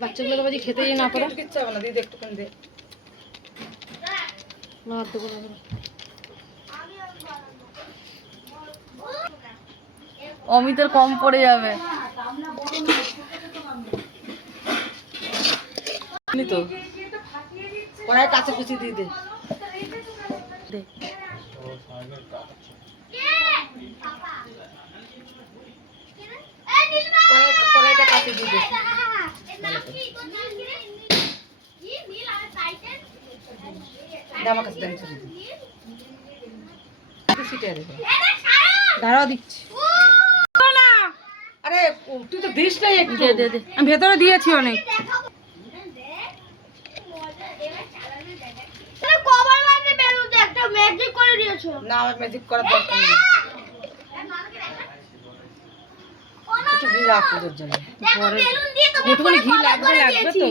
বাচ্চাগুলো বাজি খেতেই না পারে। কিচ্ছু হবে না, দিদি একটুখানি দে। না আর দেবো না। অমিতের কম পড়ে যাবে তো। কড়াই কাছে কুচি দিয়ে দে। কড়াইটা কাছে দিয়ে দে। আমার কাছে দেন ছুরি দাঁড়াও দিচ্ছি। আরে তুই তো দিস নাই একটু। দে দে দে, আমি ভেতরে দিয়েছি অনেক। না আমার ম্যাজিক করার দরকার নেই। একটু ঘি রাখ ওদের জন্য। যেটুকুনি ঘি লাগবে তো।